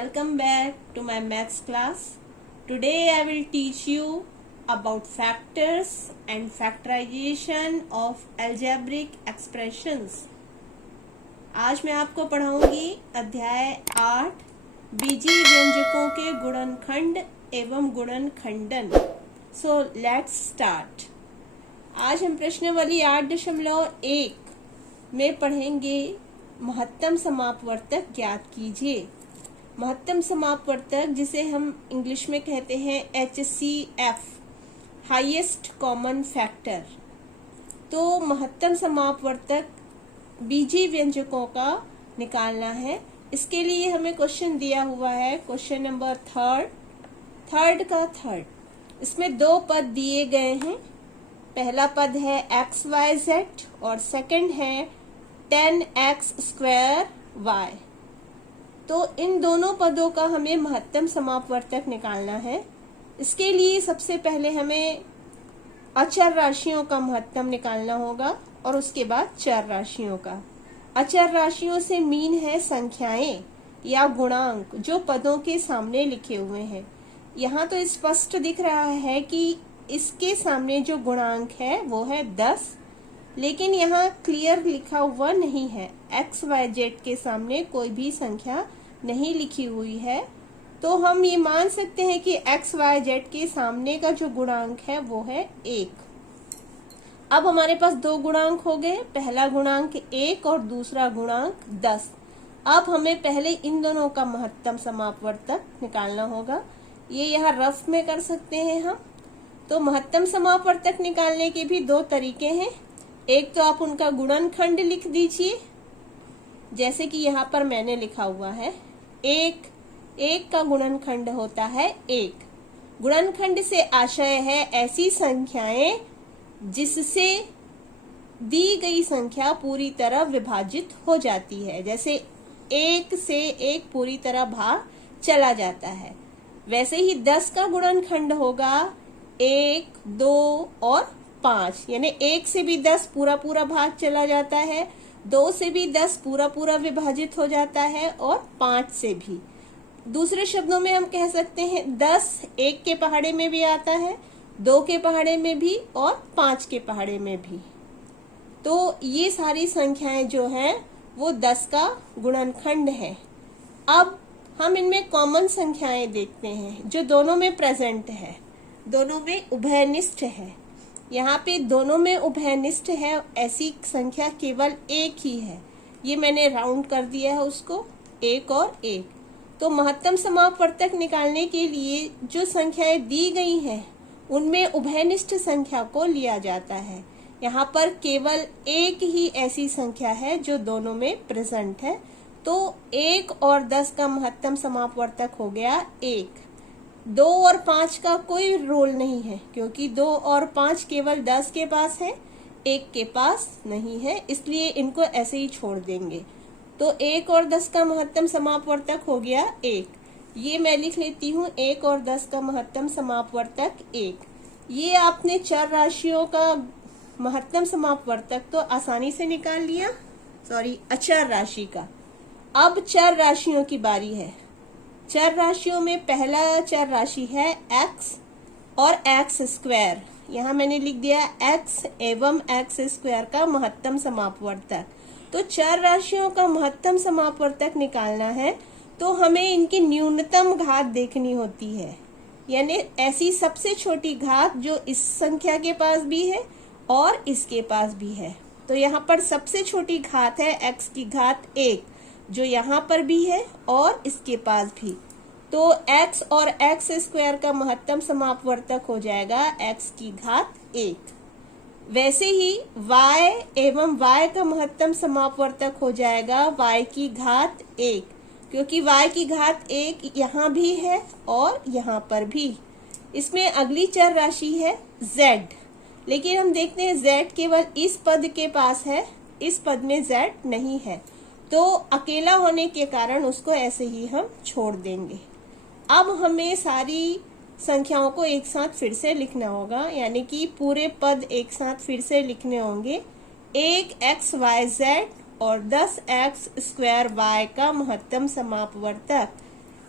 Welcome back to my maths class. Today I will teach you about factors and factorization of algebraic expressions. आज मैं आपको पढ़ाऊंगी अध्याय 8 बीजीय व्यंजकों के गुणनखंड एवं गुणनखंडन. So let's start. आज हम प्रश्नावली 8.1 में पढ़ेंगे महत्तम समापवर्तक ज्ञात कीजिए. महत्तम समापवर्तक जिसे हम इंग्लिश में कहते हैं HCF, हाईएस्ट कॉमन फैक्टर. तो महत्तम समापवर्तक बीजीय व्यंजकों का निकालना है. इसके लिए हमें क्वेश्चन दिया हुआ है, क्वेश्चन नंबर थर्ड का थर्ड. इसमें दो पद दिए गए हैं. पहला पद है XYZ और सेकंड है 10x²y. तो इन दोनों पदों का हमें महत्तम समापवर्तक निकालना है. इसके लिए सबसे पहले हमें अचर राशियों का महत्तम निकालना होगा और उसके बाद चर राशियों का. अचर राशियों से मीन है संख्याएं या गुणांक जो पदों के सामने लिखे हुए हैं. यहाँ तो स्पष्ट दिख रहा है कि इसके सामने जो गुणांक है वो है 10, लेकिन यहाँ क्लियर लिखा हुआ नहीं है. XYZ के सामने कोई भी संख्या नहीं लिखी हुई है. तो हम ये मान सकते हैं कि XYZ के सामने का जो गुणांक है वो है 1. अब हमारे पास दो गुणांक हो गए, पहला गुणांक 1 और दूसरा गुणांक 10. अब हमें पहले इन दोनों का महत्तम समापवर्तक निकालना होगा. ये यहाँ रफ में कर सकते हैं हम. तो महत्तम समापवर्तक निकालने के भी दो तरीके हैं. एक तो आप उनका गुणनखंड लिख दीजिए, जैसे कि यहाँ पर मैंने लिखा हुआ है. एक का गुणनखंड होता है 1. गुणनखंड से आशय है ऐसी संख्याएं जिससे दी गई संख्या पूरी तरह विभाजित हो जाती है. जैसे 1 से 1 पूरी तरह भाग चला जाता है, वैसे ही 10 का गुणनखंड होगा 1, 2 और 5. यानी 1 से भी 10 पूरा भाग चला जाता है, 2 से भी 10 पूरा विभाजित हो जाता है और 5 से भी. दूसरे शब्दों में हम कह सकते हैं 10 1 के पहाड़े में भी आता है, 2 के पहाड़े में भी और 5 के पहाड़े में भी. तो ये सारी संख्याएं जो हैं वो 10 का गुणनखंड है. अब हम इनमें कॉमन संख्याएं देखते हैं जो दोनों में प्रेजेंट है, दोनों में उभयनिष्ठ है. यहाँ पे दोनों में उभयनिष्ठ है ऐसी संख्या केवल एक ही है. ये मैंने राउंड कर दिया है उसको, 1 और 1. तो महत्तम समापवर्तक निकालने के लिए जो संख्याएं दी गई हैं उनमें उभयनिष्ठ संख्या को लिया जाता है. यहाँ पर केवल एक ही ऐसी संख्या है जो दोनों में प्रेजेंट है. तो 1 और 10 का महत्तम समापवर्तक हो गया 1. 2 और 5 का कोई रोल नहीं है, क्योंकि 2 और 5 केवल 10 के पास है, 1 के पास नहीं है, इसलिए इनको ऐसे ही छोड़ देंगे. तो 1 और 10 का महत्तम समापवर्तक हो गया 1. ये मैं लिख लेती हूँ 1 और 10 का महत्तम समापवर्तक 1. ये आपने चर राशियों का महत्तम समापवर्तक तो आसानी से निकाल लिया, अचर राशि का. अब चर राशियों की बारी है. चर राशियों में पहला चर राशि है x और x². यहाँ मैंने लिख दिया x एवं x² का महत्तम समापवर्तक. तो चर राशियों का महत्तम समापवर्तक निकालना है तो हमें इनकी न्यूनतम घात देखनी होती है. यानी ऐसी सबसे छोटी घात जो इस संख्या के पास भी है और इसके पास भी है. तो यहाँ पर सबसे छोटी घात है x की घात 1, जो यहाँ पर भी है और इसके पास भी. तो x और x² का महत्तम समापवर्तक हो जाएगा x की घात 1. वैसे ही y एवं y का महत्तम समापवर्तक हो जाएगा y की घात 1, क्योंकि y की घात 1 यहाँ भी है और यहाँ पर भी. इसमें अगली चर राशि है z, लेकिन हम देखते हैं z केवल इस पद के पास है, इस पद में z नहीं है. तो अकेला होने के कारण उसको ऐसे ही हम छोड़ देंगे. अब हमें सारी संख्याओं को एक साथ फिर से लिखना होगा, यानी कि पूरे पद एक साथ फिर से लिखने होंगे. 1 XYZ और 10x² y का महत्तम समापवर्तक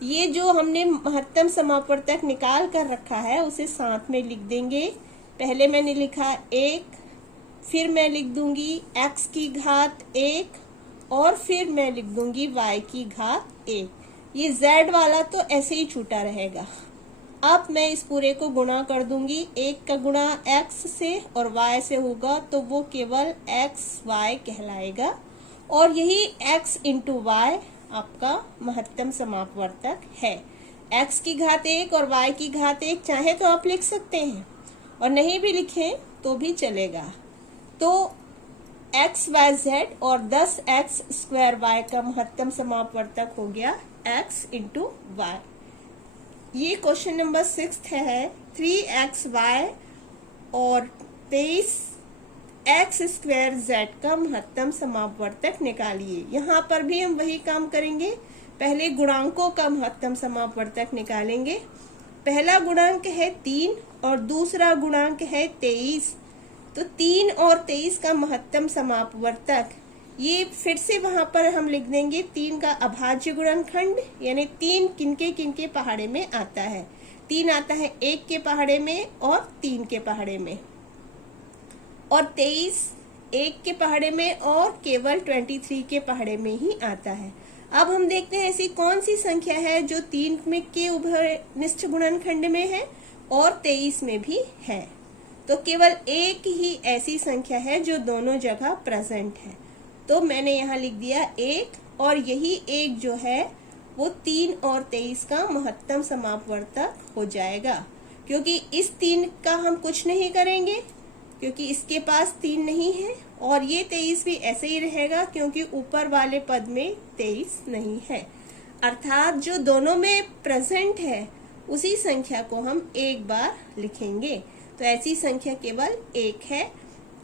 ये जो हमने महत्तम समापवर्तक निकाल कर रखा है उसे साथ में लिख देंगे। पहले मैंने लिखा 1, फिर मैं लिख दूंगी x की घात 1 और फिर मैं लिख दूंगी y की घात 1। ये z वाला तो ऐसे ही छूटा रहेगा। अब मैं इस पूरे को गुणा कर दूंगी, 1 का गुणा x से और y से होगा तो वो केवल xy कहलाएगा और यही x इंटू y आपका महत्तम समापवर्तक है। x की घात 1 और y की घात 1 चाहे तो आप लिख सकते हैं और नहीं भी लिखें तो भी चलेगा। तो x y z और 10x स्क्वायर y का महत्तम समापवर्तक हो गया x इंटू y। ये क्वेश्चन नंबर 6 है। 3xy और 23x स्क्वायर z का महत्तम समापवर्तक निकालिए। यहाँ पर भी हम वही काम करेंगे, पहले गुणांकों का महत्तम समापवर्तक निकालेंगे। पहला गुणांक है 3 और दूसरा गुणांक है 23। तो 3 और 23 का महत्तम समापवर्तक, ये फिर से वहां पर हम लिख देंगे 3 का अभाज्य गुणनखंड, यानी 3 किनके किनके पहाड़े में आता है। 3 आता है 1 के पहाड़े में और 3 के पहाड़े में, और 23 1 के पहाड़े में और केवल 23 के पहाड़े में ही आता है। अब हम देखते हैं ऐसी कौन सी संख्या है जो 3 में के उभयनिष्ठ गुणनखंड में है और 23 में भी है। तो केवल एक ही ऐसी संख्या है जो दोनों जगह प्रेजेंट है। तो मैंने यहाँ लिख दिया 1, और यही 1 जो है वो 3 और 23 का महत्तम समापवर्तक हो जाएगा। क्योंकि इस 3 का हम कुछ नहीं करेंगे क्योंकि इसके पास 3 नहीं है, और ये 23 भी ऐसे ही रहेगा क्योंकि ऊपर वाले पद में 23 नहीं है। अर्थात जो दोनों में प्रेजेंट है उसी संख्या को हम एक बार लिखेंगे। तो ऐसी संख्या केवल 1 है,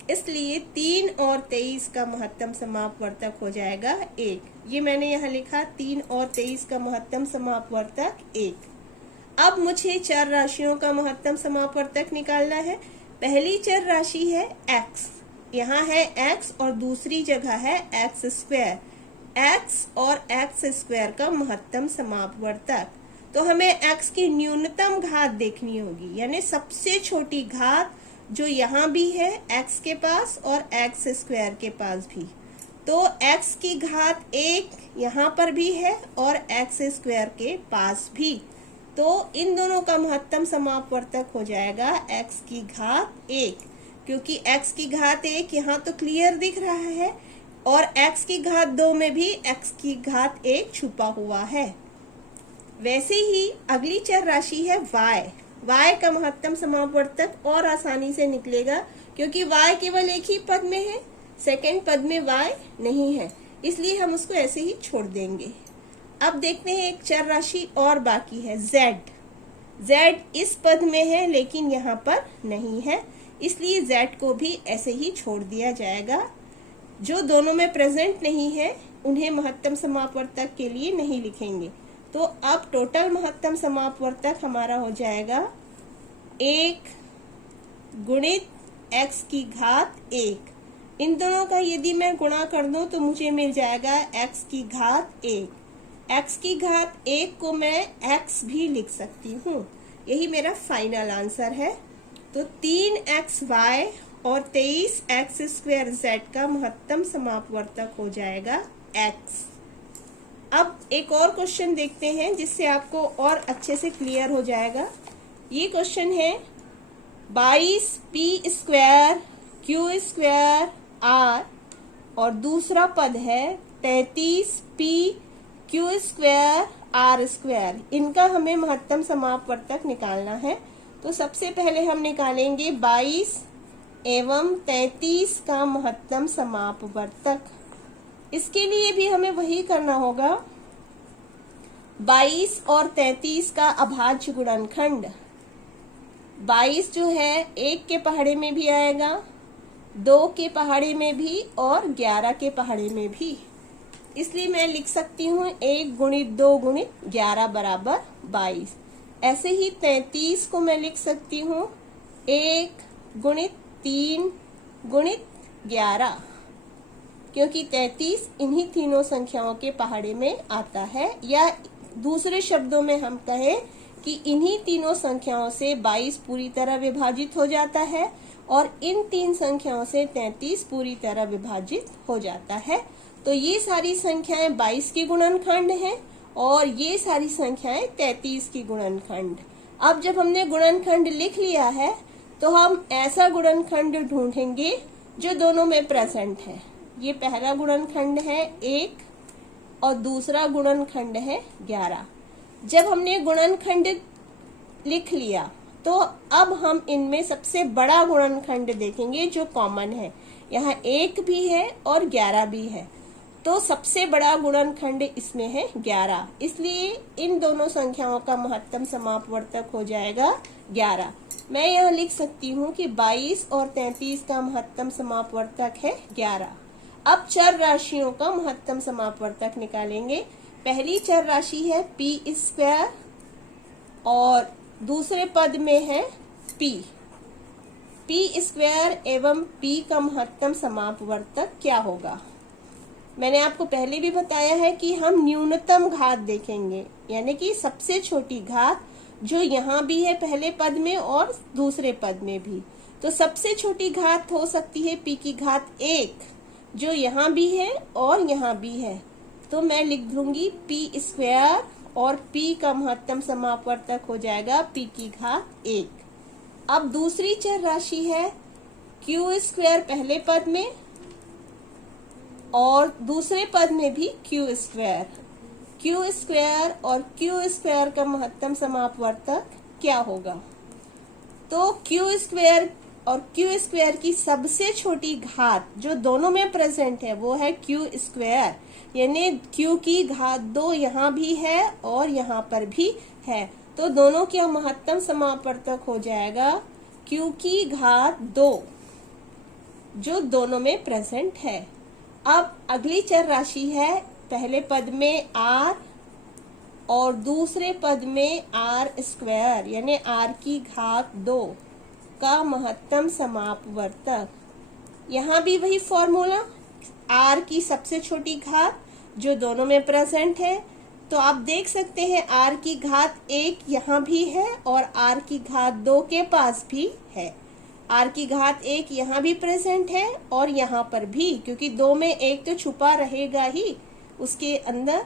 इसलिए 3 और 23 का महत्तम समापवर्तक हो जाएगा 1। ये मैंने यहाँ लिखा 3 और 23 का महत्तम समापवर्तक 1। अब मुझे चर राशियों का महत्तम समापवर्तक निकालना है। पहली चर राशि है x, यहाँ है x और दूसरी जगह है x स्क्वायर। x और x स्क्वायर का महत्तम समापवर्तक, तो हमें x की न्यूनतम घात देखनी होगी, यानी सबसे छोटी घात जो यहाँ भी है x के पास और x स्क्वायर के पास भी। तो x की घात 1 यहाँ पर भी है और x स्क्वायर के पास भी। तो इन दोनों का महत्तम समापवर्तक हो जाएगा x की घात 1, क्योंकि x की घात 1 यहाँ तो क्लियर दिख रहा है और x की घात 2 में भी x की घात 1 छुपा हुआ है। वैसे ही अगली चर राशि है y। y का महत्तम समापवर्तक और आसानी से निकलेगा क्योंकि y केवल एक ही पद में है, सेकंड पद में y नहीं है, इसलिए हम उसको ऐसे ही छोड़ देंगे। अब देखते हैं एक चर राशि और बाकी है z। z इस पद में है लेकिन यहाँ पर नहीं है, इसलिए z को भी ऐसे ही छोड़ दिया जाएगा। जो दोनों में प्रेजेंट नहीं है उन्हें महत्तम समापवर्तक के लिए नहीं लिखेंगे। तो अब टोटल महत्तम समापवर्तक हमारा हो जाएगा 1 गुणित x की घात 1। इन दोनों का यदि मैं गुणा कर दूं तो मुझे मिल जाएगा x की घात 1। x की घात 1 को मैं x भी लिख सकती हूँ, यही मेरा फाइनल आंसर है। तो 3xy और 23x स्क्वायर z का महत्तम समापवर्तक हो जाएगा x। अब एक और क्वेश्चन देखते हैं जिससे आपको और अच्छे से क्लियर हो जाएगा। ये क्वेश्चन है 22p square q square r और दूसरा पद है 33p q square r square. इनका हमें महत्तम समापवर्तक निकालना है। तो सबसे पहले हम निकालेंगे 22 एवं 33 का महत्तम समापवर्तक। इसके लिए भी हमें वही करना होगा, 22 और 33 का अभाज्य गुणनखंड। 22 जो है 1 के पहाड़े में भी आएगा, 2 के पहाड़े में भी और 11 के पहाड़े में भी। इसलिए मैं लिख सकती हूँ 1 गुणित 2 गुणित 11 बराबर 22। ऐसे ही 33 को मैं लिख सकती हूँ 1 गुणित 3 गुणित 11, क्योंकि 33 इन्हीं तीनों संख्याओं के पहाड़े में आता है, या दूसरे शब्दों में हम कहें कि इन्हीं तीनों संख्याओं से 22 पूरी तरह विभाजित हो जाता है और इन 3 संख्याओं से 33 पूरी तरह विभाजित हो जाता है। तो ये सारी संख्याएं 22 की गुणनखंड हैं और ये सारी संख्याएं 33 की गुणनखंड। अब जब हमने गुणनखंड लिख लिया है तो हम ऐसा गुणनखंड ढूंढेंगे जो दोनों में प्रेजेंट है। ये पहला गुणनखंड है 1 और दूसरा गुणनखंड है 11। जब हमने गुणनखंड लिख लिया तो अब हम इनमें सबसे बड़ा गुणनखंड देखेंगे जो कॉमन है। यहाँ 1 भी है और 11 भी है, तो सबसे बड़ा गुणनखंड इसमें है 11। इसलिए इन दोनों संख्याओं का महत्तम समापवर्तक हो जाएगा 11। मैं यहाँ लिख सकती हूँ कि 22 और 33 का महत्तम समापवर्तक है 11। अब चर राशियों का महत्तम समापवर्तक निकालेंगे। पहली चर राशि है p² और दूसरे पद में है p। p² एवं p का महत्तम समापवर्तक क्या होगा? मैंने आपको पहले भी बताया है कि हम न्यूनतम घात देखेंगे, यानी कि सबसे छोटी घात जो यहाँ भी है पहले पद में और दूसरे पद में भी। तो सबसे छोटी घात हो सकती है p की घात 1 जो यहाँ भी है और यहाँ भी है। तो मैं लिख दूंगी p² और p का महत्तम समापवर्तक हो जाएगा p की घात 1। अब दूसरी चर राशि है q² पहले पद में और दूसरे पद में भी q²। q² और q² का महत्तम समापवर्तक क्या होगा? तो q² और q² की सबसे छोटी घात जो दोनों में प्रेजेंट है वो है q², यानी q की घात 2 यहाँ भी है और यहाँ पर भी है। तो दोनों का महत्तम समापवर्तक हो जाएगा q की घात 2 जो दोनों में प्रेजेंट है। अब अगली चर राशि है पहले पद में r और दूसरे पद में r² यानी r की घात 2 का महत्तम समापवर्तक। यहाँ भी वही फॉर्मूला, r की सबसे छोटी घात जो दोनों में प्रेजेंट है। तो आप देख सकते हैं r की घात 1 यहाँ भी है और r की घात 2 के पास भी है। r की घात 1 यहाँ भी प्रेजेंट है और यहाँ पर भी, क्योंकि 2 में 1 तो छुपा रहेगा ही उसके अंदर,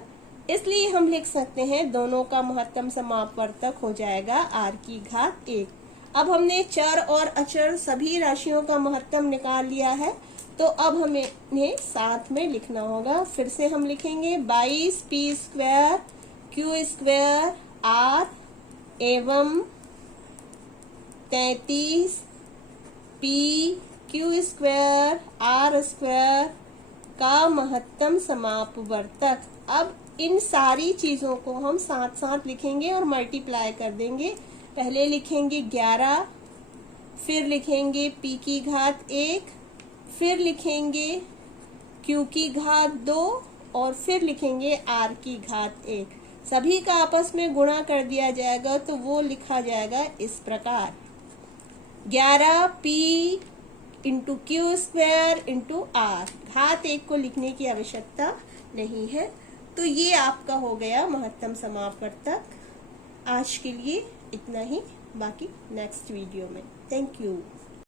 इसलिए हम लिख सकते हैं दोनों का महत्तम समापवर्तक हो जाएगा r की घात 1। अब हमने चर और अचर सभी राशियों का महत्तम निकाल लिया है, तो अब हमें इन्हें साथ में लिखना होगा। फिर से हम लिखेंगे 22 p² q² r एवं 33 p q² r² का महत्तम समापवर्तक। अब इन सारी चीजों को हम साथ साथ लिखेंगे और मल्टीप्लाई कर देंगे। पहले लिखेंगे 11, फिर लिखेंगे p की घात 1, फिर लिखेंगे q की घात 2 और फिर लिखेंगे r की घात 1। सभी का आपस में गुणा कर दिया जाएगा तो वो लिखा जाएगा इस प्रकार 11p into q² into r। घात 1 को लिखने की आवश्यकता नहीं है। तो ये आपका हो गया महत्तम समापवर्तक। आज के लिए इतना ही, बाकी नेक्स्ट वीडियो में। Thank you.